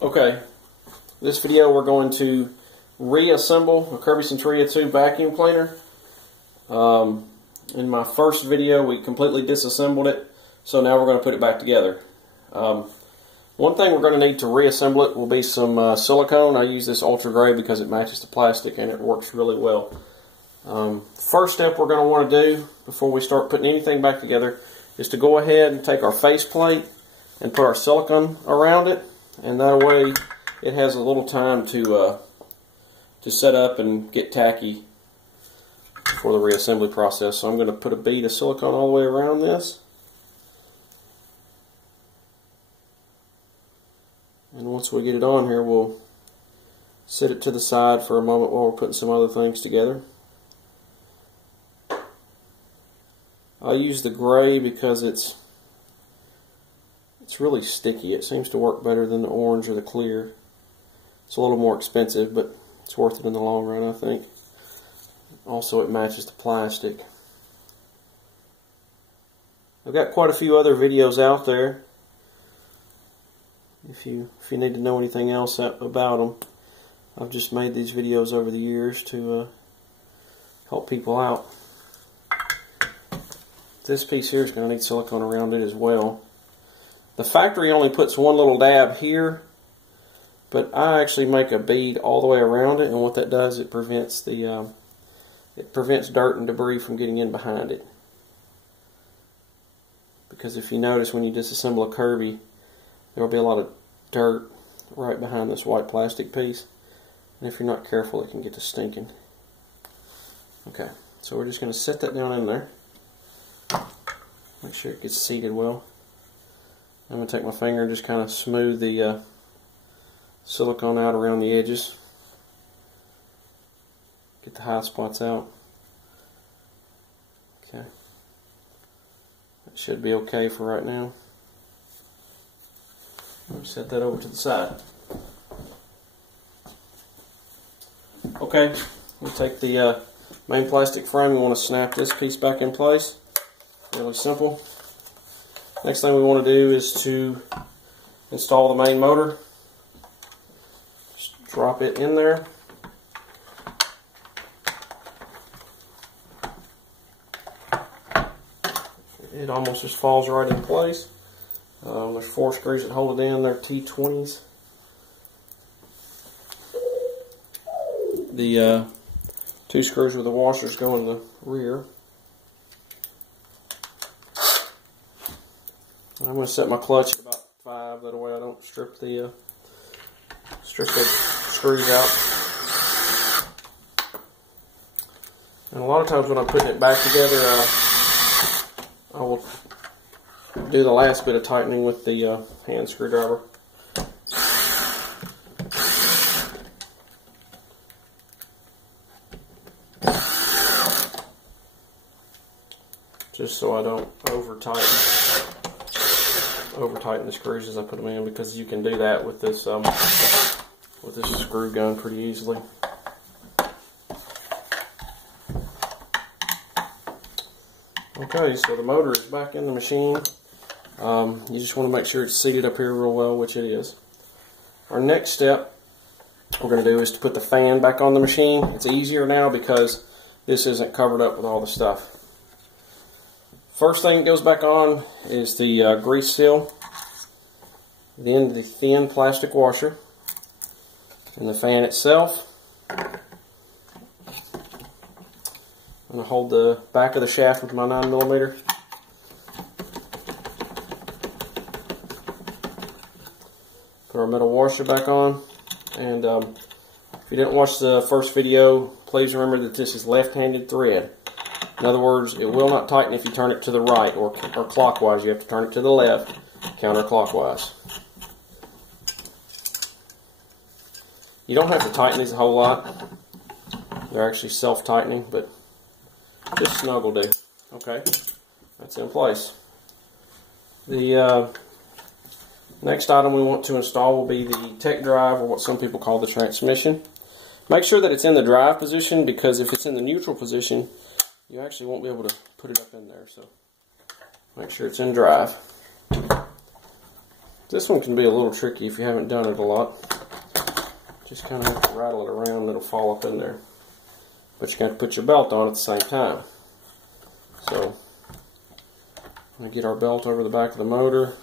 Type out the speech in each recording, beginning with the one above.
Okay, this video we're going to reassemble a Kirby Sentria 2 vacuum cleaner. In my first video we completely disassembled it, so now we're going to put it back together. One thing we're going to need to reassemble it will be some silicone. I use this ultra gray because it matches the plastic and it works really well. First step we're going to want to do before we start putting anything back together is to go ahead and take our faceplate and put our silicone around it, and that way it has a little time to set up and get tacky for the reassembly process. So I'm going to put a bead of silicone all the way around this. And once we get it on here, we'll set it to the side for a moment while we're putting some other things together. I'll use the gray because it's really sticky. It seems to work better than the orange or the clear. It's a little more expensive, but it's worth it in the long run, I think. Also, it matches the plastic. I've got quite a few other videos out there. If you need to know anything else about them, I've just made these videos over the years to help people out. This piece here is going to need silicone around it as well. The factory only puts one little dab here, but I actually make a bead all the way around it, and what that does, it prevents the it prevents dirt and debris from getting in behind it. Because if you notice, when you disassemble a Kirby, there will be a lot of dirt right behind this white plastic piece, and if you're not careful, it can get to stinking. Okay, so we're just going to set that down in there. Make sure it gets seated well. I'm going to take my finger and just kind of smooth the silicone out around the edges. Get the high spots out. Okay. That should be okay for right now. I'll set that over to the side. Okay, we'll take the main plastic frame. We want to snap this piece back in place. Really simple. Next thing we want to do is to install the main motor. Just drop it in there. It almost just falls right in place. There's 4 screws that hold it in. They're T20s. The 2 screws with the washers go in the rear. I'm going to set my clutch at about 5, that way I don't strip the screws out. And a lot of times when I'm putting it back together, I will do the last bit of tightening with the hand screwdriver. Just so I don't over tighten the screws as I put them in, because you can do that with this screw gun pretty easily. Okay, so the motor is back in the machine. You just want to make sure it's seated up here real well, which it is. Our next step we're going to do is to put the fan back on the machine. It's easier now because this isn't covered up with all the stuff. First thing that goes back on is the grease seal, then the thin plastic washer, and the fan itself. I'm going to hold the back of the shaft with my 9mm. Put our metal washer back on, and if you didn't watch the first video, please remember that this is left-handed thread. In other words, it will not tighten if you turn it to the right or clockwise. You have to turn it to the left, counterclockwise. You don't have to tighten these a whole lot. They're actually self-tightening, but just snug will do. Okay, that's in place. The next item we want to install will be the tech drive, or what some people call the transmission. Make sure that it's in the drive position, because if it's in the neutral position, you actually won't be able to put it up in there. So make sure it's in drive. This one can be a little tricky if you haven't done it a lot. Just kind of have to rattle it around and it'll fall up in there. But you got to put your belt on at the same time. So, I'm going to get our belt over the back of the motor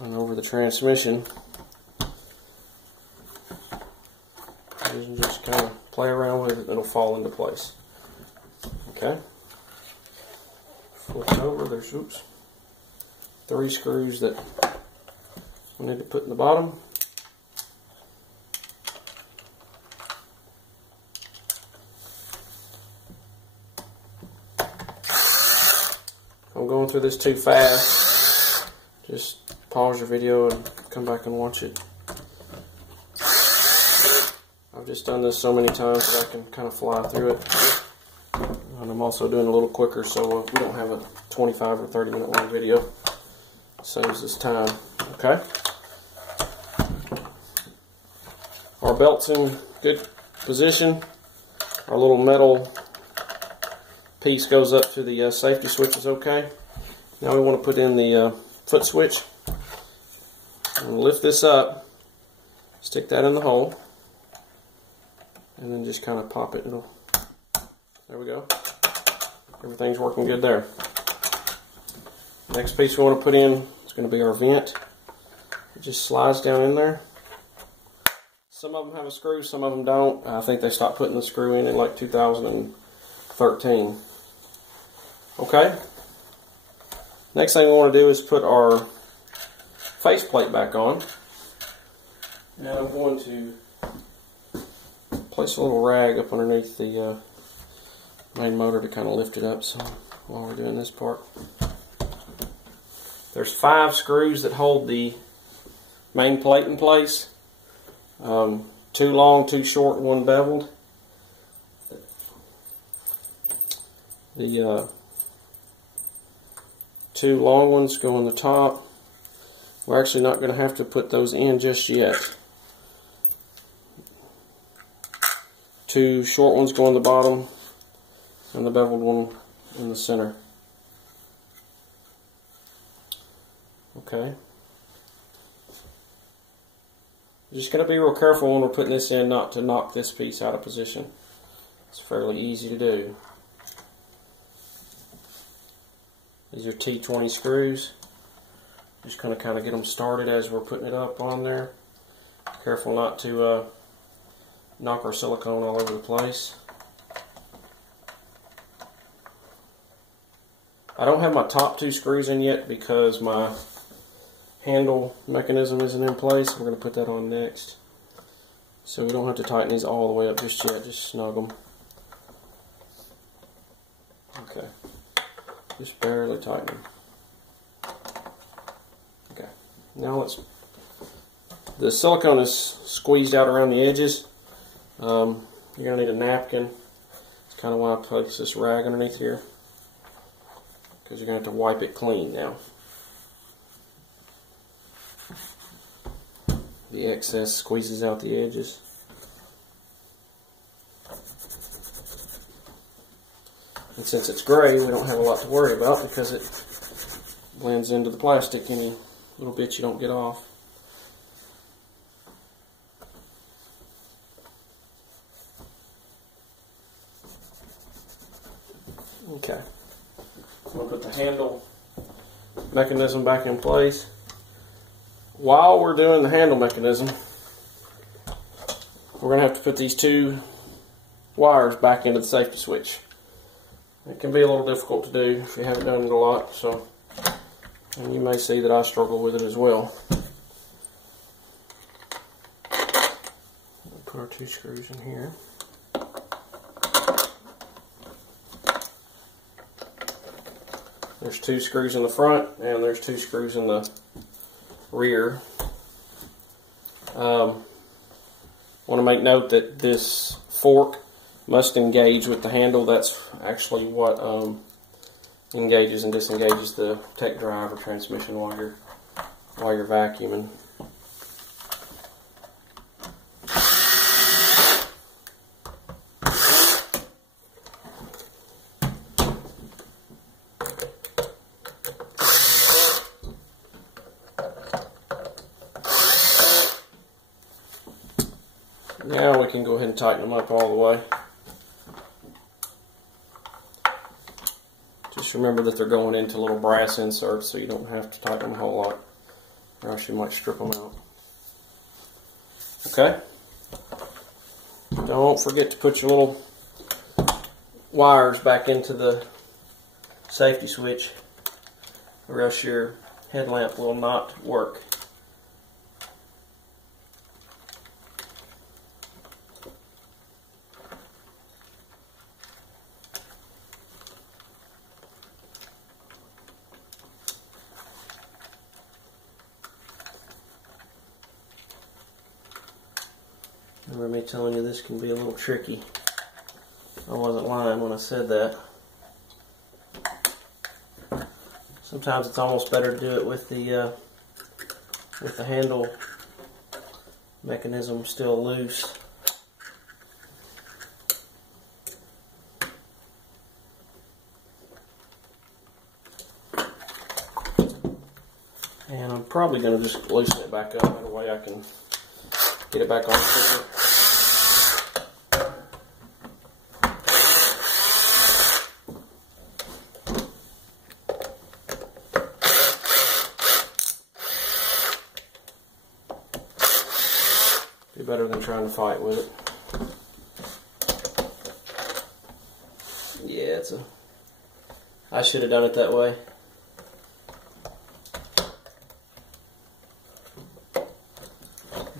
and over the transmission. And just kind of play around with it, it'll fall into place. Okay? Flip it over, there's, oops, 3 screws that we need to put in the bottom. If I'm going through this too fast, just pause your video and come back and watch it. I've just done this so many times that I can kind of fly through it. And I'm also doing a little quicker so we don't have a 25 or 30 minute long video. Saves us time. Okay? Our belt's in good position. Our little metal piece goes up to the safety switches. Okay. Now we want to put in the foot switch. We'll lift this up, stick that in the hole, and then just kind of pop it. There we go. Everything's working good there. Next piece we want to put in is going to be our vent. It just slides down in there. Some of them have a screw, some of them don't. I think they stopped putting the screw in like 2013. Okay. Next thing we want to do is put our faceplate back on. Now I'm going to place a little rag up underneath the main motor to kind of lift it up. So while we're doing this part, there's 5 screws that hold the main plate in place. 2 long, 2 short, 1 beveled. The 2 long ones go on the top. We're actually not going to have to put those in just yet. 2 short ones go on the bottom, and the beveled one in the center. Okay. Just got to be real careful when we're putting this in not to knock this piece out of position. It's fairly easy to do. These are T20 screws. Just kind of get them started as we're putting it up on there. Careful not to knock our silicone all over the place. I don't have my top 2 screws in yet because my handle mechanism isn't in place. We're going to put that on next. So we don't have to tighten these all the way up just yet, just snug them. Okay. Just barely tighten them. Okay. Now the silicone is squeezed out around the edges. You're going to need a napkin. That's kind of why I place this rag underneath here, because you're going to have to wipe it clean now. The excess squeezes out the edges. And since it's gray, we don't have a lot to worry about because it blends into the plastic, any little bit you don't get off. Okay. I'm going to put the handle mechanism back in place. While we're doing the handle mechanism, we're going to have to put these 2 wires back into the safety switch. It can be a little difficult to do if you haven't done it a lot, so, and you may see that I struggle with it as well. We'll put our 2 screws in here. There's 2 screws in the front and there's 2 screws in the rear. Want to make note that this fork must engage with the handle. That's actually what engages and disengages the tech drive or transmission while you're vacuuming. Now we can go ahead and tighten them up all the way. Just remember that they're going into little brass inserts, so you don't have to tighten them a whole lot, or else you might strip them out. Okay. Don't forget to put your little wires back into the safety switch, or else your headlamp will not work. Remember me telling you this can be a little tricky. I wasn't lying when I said that. Sometimes it's almost better to do it with the handle mechanism still loose. And I'm probably going to just loosen it back up. That way I can get it back on quicker. Be better than trying to fight with it. Yeah, I should have done it that way.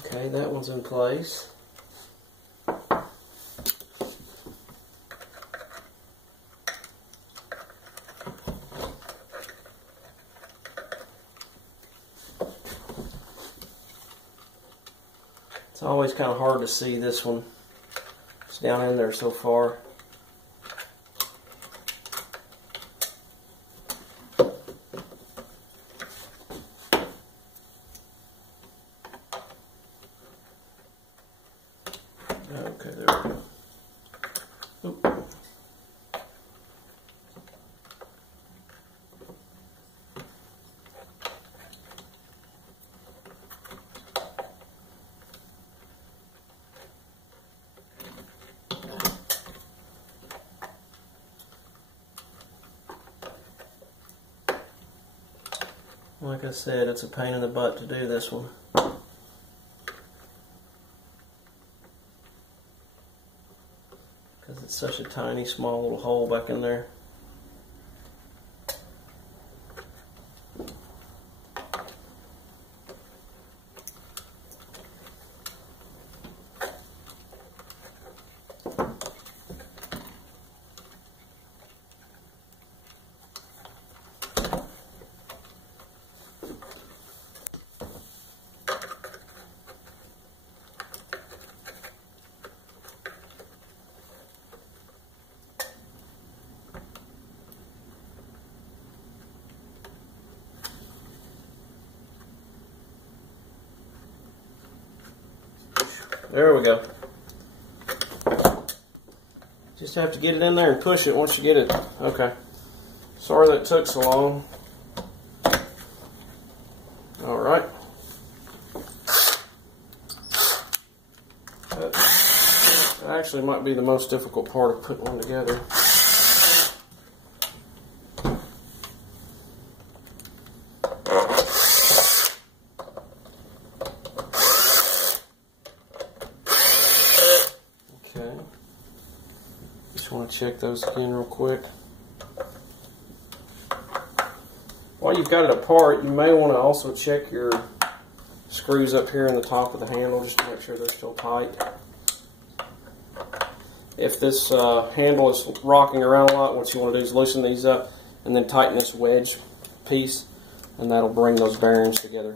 Okay, that one's in place. It's always kind of hard to see this one. It's down in there so far. Okay, there we go. Oop. Like I said, it's a pain in the butt to do this one. Because it's such a tiny, small little hole back in there. There we go. Just have to get it in there and push it once you get it. Okay. Sorry that it took so long. Alright. That actually might be the most difficult part of putting one together. Just want to check those again real quick. While you've got it apart, you may want to also check your screws up here in the top of the handle just to make sure they're still tight. If this handle is rocking around a lot, what you want to do is loosen these up and then tighten this wedge piece, and that'll bring those bearings together.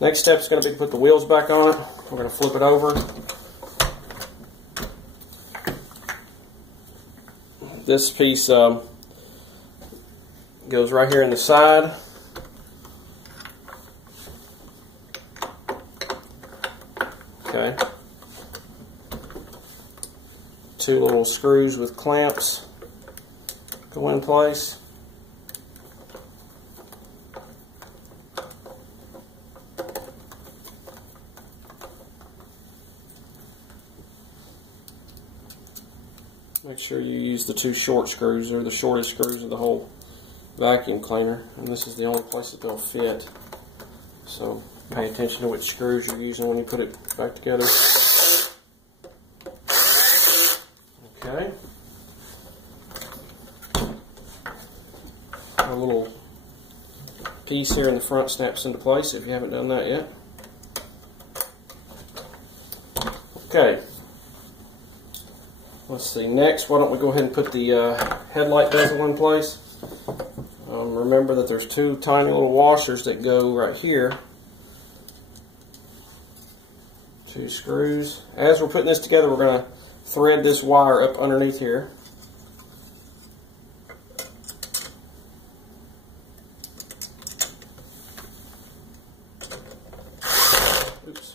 Next step is going to be to put the wheels back on it. We're going to flip it over. This piece goes right here in the side. Okay. Two little screws with clamps go in place. make sure you use the 2 short screws. They're the shortest screws of the whole vacuum cleaner, and this is the only place that they'll fit. So pay attention to which screws you're using when you put it back together. Okay. A little piece here in the front snaps into place if you haven't done that yet. Okay. Let's see, next why don't we go ahead and put the headlight bezel in place. Remember that there's 2 tiny little washers that go right here. 2 screws. As we're putting this together, we're going to thread this wire up underneath here. Oops.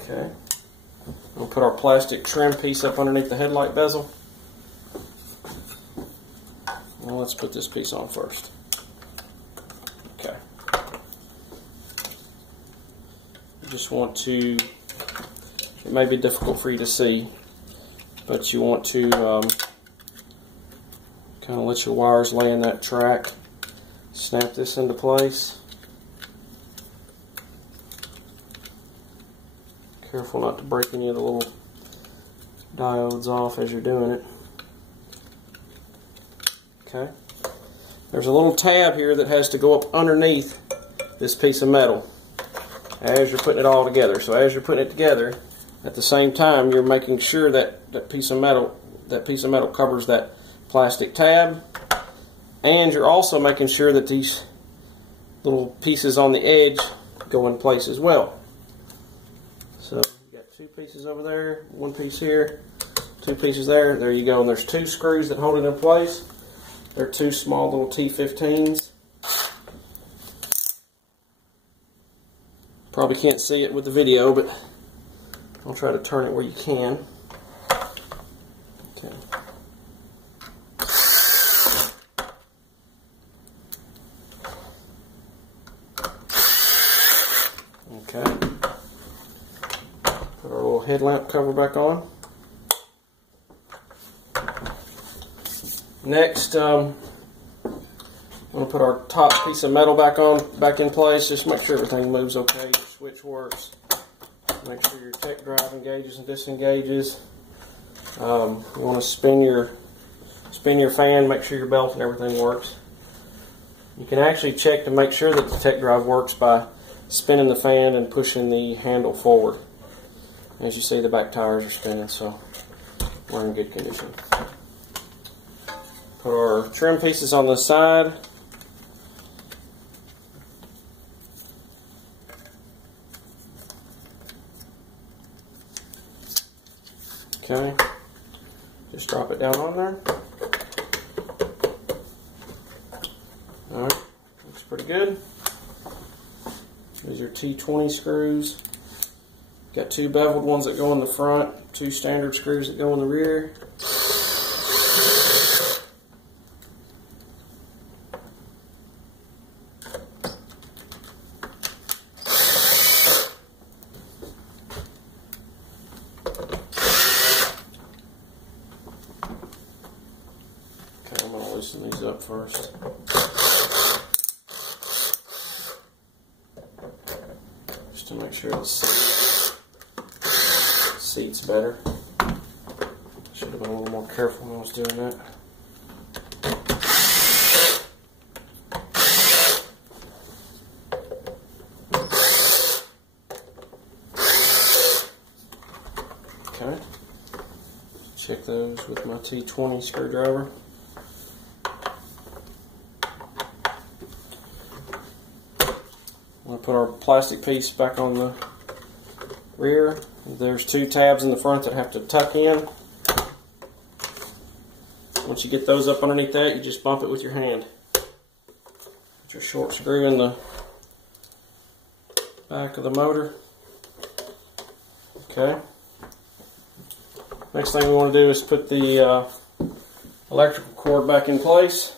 Okay. We'll put our plastic trim piece up underneath the headlight bezel. Well, let's put this piece on first. Okay. You just want to, it may be difficult for you to see, but you want to kind of let your wires lay in that track. Snap this into place. Careful not to break any of the little diodes off as you're doing it. Okay. There's a little tab here that has to go up underneath this piece of metal as you're putting it all together. So as you're putting it together, at the same time you're making sure that that piece of metal covers that plastic tab, and you're also making sure that these little pieces on the edge go in place as well. So you got 2 pieces over there, 1 piece here, 2 pieces there. There you go. And there's 2 screws that hold it in place. They're 2 small little T15s. Probably can't see it with the video, but I'll try to turn it where you can. Okay. Okay. Put our little headlamp cover back on. Next, I'm going to put our top piece of metal back in place. Just make sure everything moves okay. Your switch works. Make sure your tech drive engages and disengages. You want to spin your fan. Make sure your belt and everything works. You can actually check to make sure that the tech drive works by spinning the fan and pushing the handle forward. As you see, the back tires are spinning, so we're in good condition. Put our trim pieces on the side. Okay, just drop it down on there. Alright, looks pretty good. These are T20 screws. Got 2 beveled ones that go in the front, 2 standard screws that go in the rear. Okay, I'm going to loosen these up first. Just to make sure the seat's better. Should have been a little more careful when I was doing that. Okay. Check those with my T20 screwdriver. We'll put our plastic piece back on the rear. There's 2 tabs in the front that have to tuck in. Once you get those up underneath that, you just bump it with your hand. Put your short screw in the back of the motor. Okay. Next thing we want to do is put the electrical cord back in place.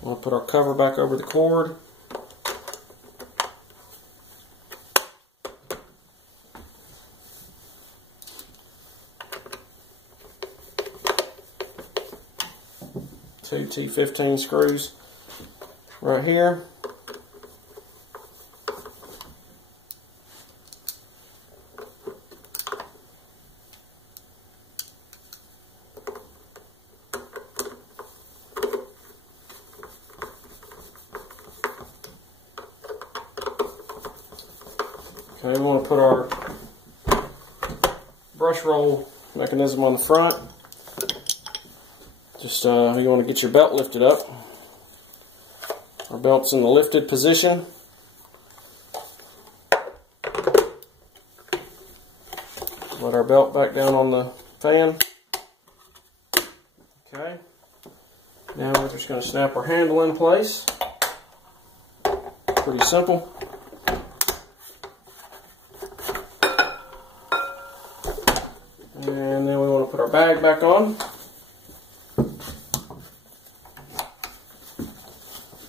We'll put our cover back over the cord. Two T15 screws right here. Okay, we want to put our brush roll mechanism on the front. Just you want to get your belt lifted up. Our belt's in the lifted position. Let our belt back down on the fan. Okay. Now we're just going to snap our handle in place. Pretty simple. And then we want to put our bag back on.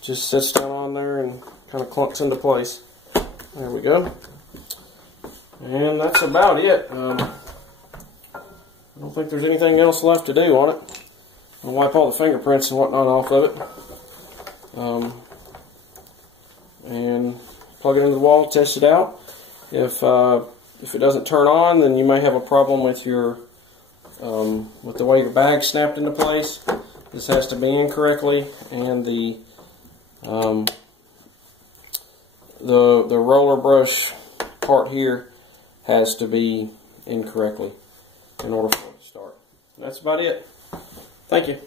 Just sits down on there and kind of clumps into place. There we go. And that's about it. I don't think there's anything else left to do on it. I'll wipe all the fingerprints and whatnot off of it. And plug it into the wall, test it out. If it doesn't turn on, then you may have a problem with your with the way your bag's snapped into place. This has to be in correctly, and the roller brush part here has to be in correctly in order for it to start. That's about it. Thank you.